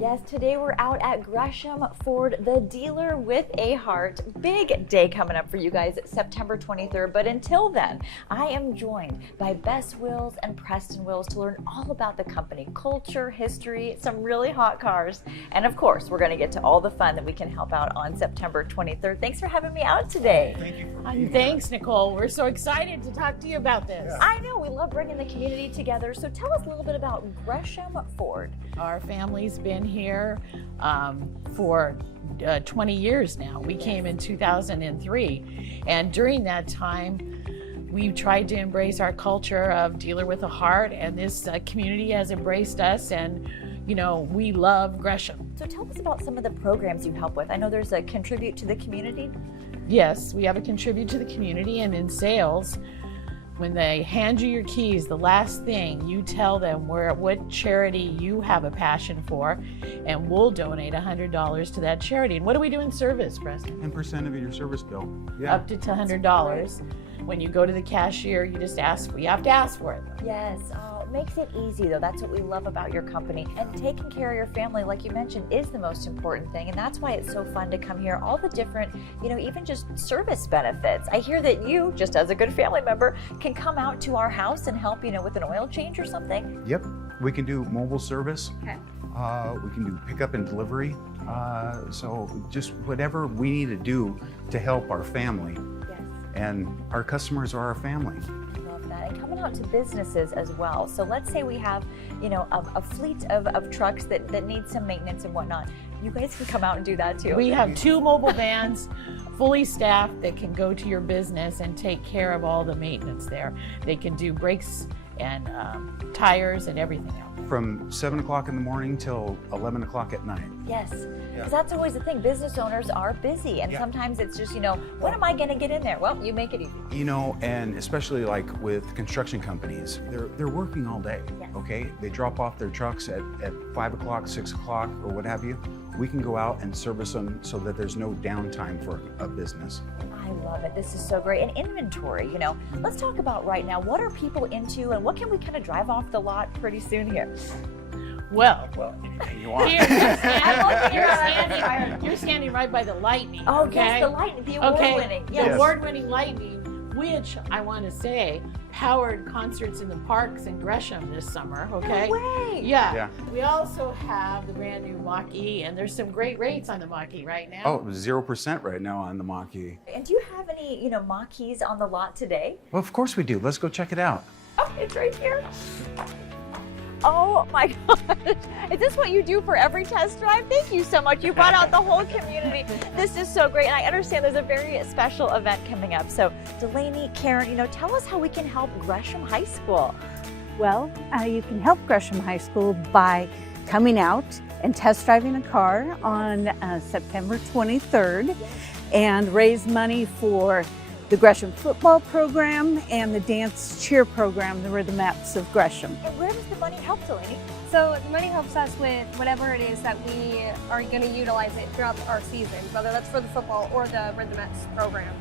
Yes, today we're out at Gresham Ford, the dealer with a heart. Big day coming up for you guys, September 23rd. But until then, I am joined by Bess Wills and Preston Wills to learn all about the company, culture, history, some really hot cars. And of course, we're going to get to all the fun that we can help out on September 23rd. Thanks for having me out today. Thank you for being Thanks, Nicole. We're so excited to talk to you about this. Yeah. I know, we love bringing the community together. So tell us a little bit about Gresham Ford. Our family's been here for 20 years now. We came in 2003, and during that time, we tried to embrace our culture of dealer with a heart, and this community has embraced us, and you know, we love Gresham. So tell us about some of the programs you help with. I know there's a contribute to the community. Yes, we have a contribute to the community, and in sales, when they hand you your keys, the last thing you tell them what charity you have a passion for, and we'll donate $100 to that charity. And what do we do in service, Preston? 10% of your service bill. Yeah. Up to $100. When you go to the cashier, you just ask. You have to ask for it. Yes, it makes it easy though. That's what we love about your company. And taking care of your family, like you mentioned, is the most important thing. And that's why it's so fun to come here. All the different, you know, even just service benefits. I hear that you, just as a good family member, can come out to our house and help, you know, with an oil change or something. Yep. We can do mobile service. Okay. We can do pickup and delivery. So just whatever we need to do to help our family. Yes. And our customers are our family. I love that. And coming out to businesses as well. So let's say we have, you know, a fleet of trucks that need some maintenance and whatnot. You guys can come out and do that too. We have 2 mobile vans, fully staffed, that can go to your business and take care of all the maintenance there. They can do brakes and tires and everything else. From 7 o'clock in the morning till 11 o'clock at night. Yes, because that's always the thing. Business owners are busy, and sometimes it's just, you know, when am I going to get in there? Well, you make it easy. You know, and especially like with construction companies, they're working all day. Yes. Okay, they drop off their trucks at 5 o'clock, 6 o'clock, or what have you. We can go out and service them so that there's no downtime for a business. I love it. This is so great. And inventory, you know, let's talk about right now. What are people into, and what can we kind of drive off the lot pretty soon here? Well, Anything you want. you're standing right by the Lightning. Oh, okay? yes, the Lightning, the award-winning. The Yes. award-winning Lightning, which I want to say powered concerts in the parks in Gresham this summer. Okay. No way. Yeah. We also have the brand new Mach-E, and there's some great rates on the Mach-E right now. Oh, 0% right now on the Mach-E. And do you have any, you know, Mach-E's on the lot today? Well, of course we do. Let's go check it out. Oh, it's right here. Oh my gosh. Is this what you do for every test drive? Thank you so much. You brought out the whole community. This is so great. And I understand there's a very special event coming up. So Delaney, Karen, you know, tell us how we can help Gresham High School. Well, you can help Gresham High School by coming out and test driving a car on September 23rd and raise money for the Gresham football program and the dance cheer program, the Rhythmettes of Gresham. And where does the money help, Delaney? So the money helps us with whatever it is that we are going to utilize it throughout our season, whether that's for the football or the Rhythmettes program.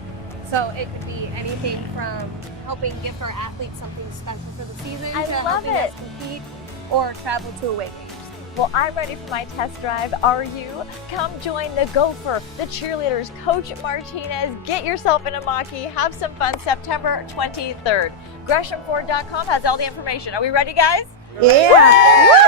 So it could be anything from helping gift our athletes something special for the season I to love helping it. us compete or travel to away games. Well, I'm ready for my test drive. Are you? Come join the Gopher, the cheerleaders, Coach Martinez. Get yourself in a Mach-E. Have some fun September 23rd. GreshamFord.com has all the information. Are we ready, guys? Yeah. Woo!